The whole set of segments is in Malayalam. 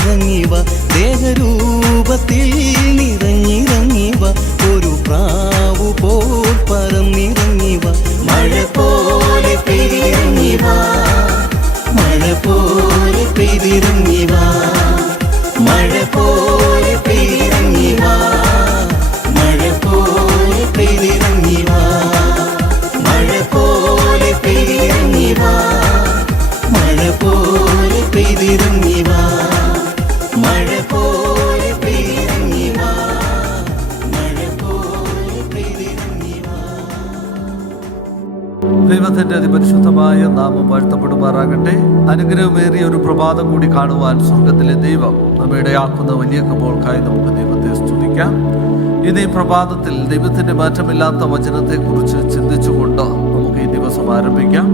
നിറഞ്ഞിവ, ദേഹരൂപത്തിൽ നിറഞ്ഞിറങ്ങിവ, ഒരു പ്രാവു പോൽ പറന്നിറങ്ങിവ, മഴ പോലെ പെയ്തിറങ്ങിവ, മഴ പോലെ പെയ്തിറങ്ങിവ, മഴ പോലെ പെയ്തിറങ്ങിവ, മഴ പോലെ പെയ്തിറങ്ങിവ, മഴ പോലെ പെയ്തിറങ്ങിവ, മഴ പോലെ പെയ്തിറങ്ങിവ, മഴ പോലെ പെയ്തിറങ്ങിവ, മഴ പോലെ പെയ്തിറങ്ങിവ. ദൈവത്തിന്റെ അതിപരിശുദ്ധമായ നാമം വാഴ്ത്തപ്പെടുമാറാകട്ടെ. അനുഗ്രഹമേറിയ ഒരു പ്രഭാതം കൂടി കാണുവാൻ സ്വർഗത്തിലെ ദൈവം നമ്മെ ഇടയാക്കുന്ന വലിയ കൃപകൾക്കായി നമുക്ക് ദൈവത്തെ സ്തുതിക്കാം. ഇന്ന് ഈ പ്രഭാതത്തിൽ ദൈവത്തിന്റെ മാറ്റമില്ലാത്ത വചനത്തെക്കുറിച്ച് ചിന്തിച്ചുകൊണ്ട് നമുക്ക് ഈ ദിവസം ആരംഭിക്കാം.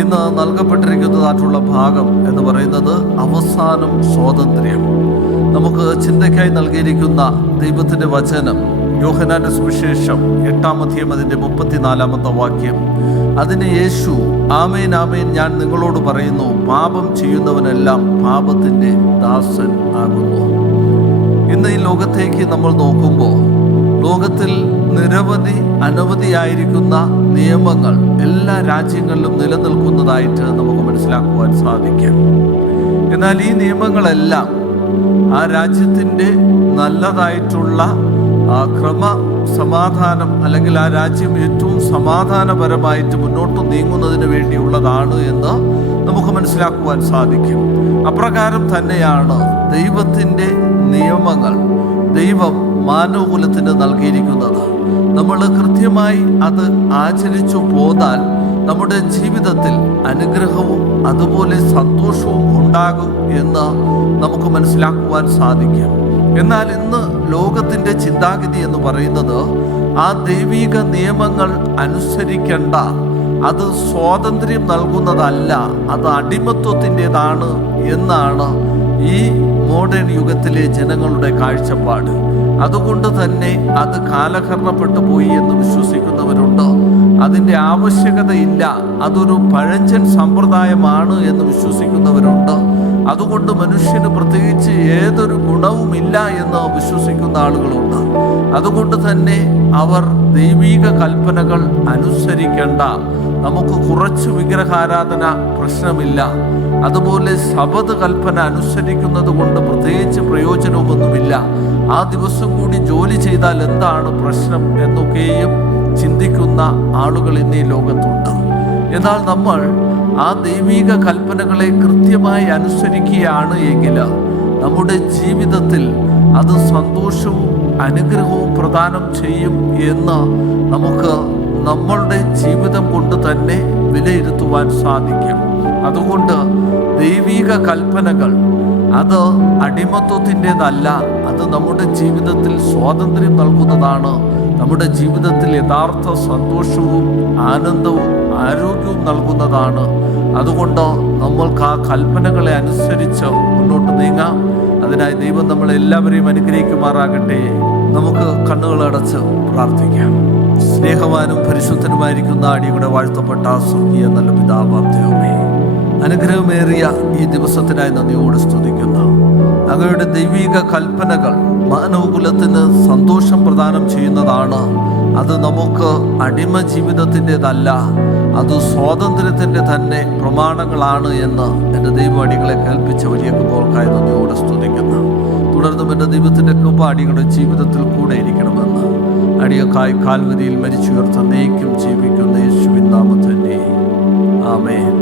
ഇന്ന് നൽകപ്പെട്ടിരിക്കുന്നതായിട്ടുള്ള ഭാഗം എന്ന് പറയുന്നത് അവസാനം സ്വാതന്ത്ര്യം. നമുക്ക് ചിന്തയ്ക്കായി നൽകിയിരിക്കുന്ന ദൈവത്തിന്റെ വചനം യോഹന്നാന്റെ സുവിശേഷം 8-ാം അധ്യായം അതിന്റെ 34-ാമത്തെ വാക്യം. അതിന് യേശു, ആമേൻ ആമേൻ ഞാൻ നിങ്ങളോട് പറയുന്നു, പാപം ചെയ്യുന്നവനെല്ലാം പാപത്തിന്റെ ദാസൻ ആകുന്നു. ഇന്ന് ഈ ലോകത്തേക്ക് നമ്മൾ നോക്കുമ്പോൾ ലോകത്തിൽ അനവധിയായിരിക്കുന്ന നിയമങ്ങൾ എല്ലാ രാജ്യങ്ങളിലും നിലനിൽക്കുന്നതായിട്ട് നമുക്ക് മനസ്സിലാക്കുവാൻ സാധിക്കും. എന്നാൽ ഈ നിയമങ്ങളെല്ലാം ആ രാജ്യത്തിൻ്റെ നല്ലതായിട്ടുള്ള ക്രമ സമാധാനം, അല്ലെങ്കിൽ ആ രാജ്യം ഏറ്റവും സമാധാനപരമായിട്ട് മുന്നോട്ട് നീങ്ങുന്നതിന് വേണ്ടിയുള്ളതാണ് എന്ന് നമുക്ക് മനസ്സിലാക്കുവാൻ സാധിക്കും. അപ്രകാരം തന്നെയാണ് ദൈവത്തിൻ്റെ നിയമങ്ങൾ ദൈവം മാനവകുലത്തിന് നൽകിയിരിക്കുന്നത്. നമ്മൾ കൃത്യമായി അത് ആചരിച്ചു പോന്നാൽ നമ്മുടെ ജീവിതത്തിൽ അനുഗ്രഹവും അതുപോലെ സന്തോഷവും ഉണ്ടാകും എന്ന് നമുക്ക് മനസ്സിലാക്കുവാൻ സാധിക്കും. എന്നാൽ ഇന്ന് ലോകത്തിൻ്റെ ചിന്താഗതി എന്ന് പറയുന്നത് ആ ദൈവിക നിയമങ്ങൾ അനുസരിക്കേണ്ട, അത് സ്വാതന്ത്ര്യം നൽകുന്നതല്ല, അത് അടിമത്വത്തിൻ്റെതാണ് എന്നാണ് ഈ മോഡേൺ യുഗത്തിലെ ജനങ്ങളുടെ കാഴ്ചപ്പാട്. അതുകൊണ്ട് തന്നെ അത് കാലഹരണപ്പെട്ടു പോയി എന്ന് വിശ്വസിക്കുന്നവരുണ്ട്. അതിൻ്റെ ആവശ്യകതയില്ല, അതൊരു പഴഞ്ചൻ സമ്പ്രദായമാണ് എന്ന് വിശ്വസിക്കുന്നവരുണ്ട്. അതുകൊണ്ട് മനുഷ്യന് പ്രത്യേകിച്ച് ഏതൊരു ഗുണവുമില്ല എന്ന് വിശ്വസിക്കുന്ന ആളുകളുണ്ട്. അതുകൊണ്ട് തന്നെ അവർ ദൈവിക കൽപ്പനകൾ അനുസരിക്കേണ്ട, നമുക്ക് കുറച്ച് വിഗ്രഹാരാധന പ്രശ്നമില്ല, അതുപോലെ ശബത്ത് കൽപ്പന അനുസരിക്കുന്നത് കൊണ്ട് പ്രത്യേകിച്ച് പ്രയോജനമൊന്നുമില്ല, ആ ദിവസം കൂടി ജോലി ചെയ്താൽ എന്താണ് പ്രശ്നം എന്നൊക്കെയും ചിന്തിക്കുന്ന ആളുകൾ ഇന്ന് ഈ ലോകത്തുണ്ട്. എന്നാൽ നമ്മൾ ആ ദൈവിക കൽപ്പനകളെ കൃത്യമായി അനുസരിക്കുകയാണ് എങ്കിൽ നമ്മുടെ ജീവിതത്തിൽ അത് സന്തോഷവും അനുഗ്രഹവും പ്രദാനം ചെയ്യും എന്ന് നമുക്ക് നമ്മളുടെ ജീവിതം കൊണ്ട് തന്നെ വിലയിരുത്തുവാൻ സാധിക്കും. അതുകൊണ്ട് ദൈവിക കൽപ്പനകൾ അത് അടിമത്വത്തിൻ്റെതല്ല, അത് നമ്മുടെ ജീവിതത്തിൽ സ്വാതന്ത്ര്യം നൽകുന്നതാണ്, നമ്മുടെ ജീവിതത്തിൽ യഥാർത്ഥ സന്തോഷവും ആനന്ദവും ആരോഗ്യവും നൽകുന്നതാണ്. അതുകൊണ്ട് നമ്മൾക്ക് ആ കൽപ്പനകളെ അനുസരിച്ച് മുന്നോട്ട് നീങ്ങാം. അതിനായി ദൈവം നമ്മളെല്ലാവരെയും അനുഗ്രഹിക്കുമാറാകട്ടെ. നമുക്ക് കണ്ണുകളടച്ച് പ്രാർത്ഥിക്കാം. സ്നേഹവാനും പരിശുദ്ധനുമായിരിക്കുന്ന അടിയുടെ വാഴ്ത്തപ്പെട്ട സ്വർഗീയ നല്ല പിതാവാം ദൈവമേ, അനുഗ്രഹമേറിയ ഈ ദിവസത്തിനായി നന്ദിയോട് സ്തുതിക്കുന്നു. അങ്ങയുടെ ദൈവിക കൽപ്പനകൾ മാനവകുലത്തിന് സന്തോഷം പ്രദാനം ചെയ്യുന്നതാണ്. അത് നമുക്ക് അടിമ ജീവിതത്തിൻ്റെതല്ല, അത് സ്വാതന്ത്ര്യത്തിൻ്റെ തന്നെ പ്രമാണങ്ങളാണ് എന്ന് എൻ്റെ ദൈവഅടികളെ കേൾപ്പിച്ച വലിയ കൃപകൾക്കായി നന്ദിയോടെ സ്തുതിക്കുന്നു. തുടർന്നും എൻ്റെ ദൈവത്തിൻ്റെ കൃപ അടികളുടെ ജീവിതത്തിൽ കൂടെ ഇരിക്കണമെന്ന് അടിയക്കായി കാൽവരിയിൽ മരിച്ചുയർത്ത നയിക്കും ജീവിക്കുന്ന യേശുവിൻ നാമത്തിൽ തന്നെ ആമേൻ.